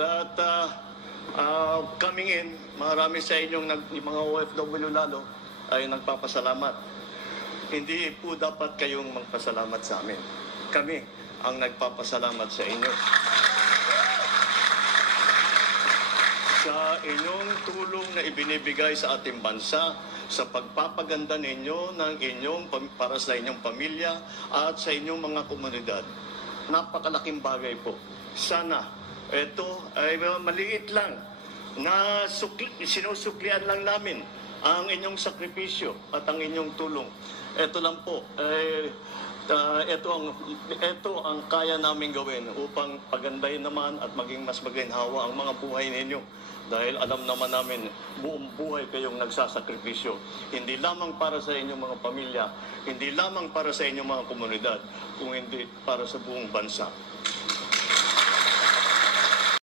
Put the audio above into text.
that coming in, marami sa inyong yung mga OFW lalo ay nagpapasalamat. Hindi po dapat kayong magpasalamat sa amin. Kami ang nagpapasalamat sa inyo. Sa inyong tulong na ibinibigay sa ating bansa, sa pagpapaganda ninyo ng para sa inyong pamilya at sa inyong mga komunidad. Napakalaking bagay po. Sana ito ay maliit lang na sinusuklian lang namin ang inyong sakripisyo at ang inyong tulong. Ito lang po, ito ang kaya namin gawin upang pagandahin naman at maging mas maginhawa ang mga buhay ninyo. Dahil alam naman namin, buong buhay kayong nagsasakripisyo. Hindi lamang para sa inyong mga pamilya, hindi lamang para sa inyong mga komunidad, kung hindi para sa buong bansa.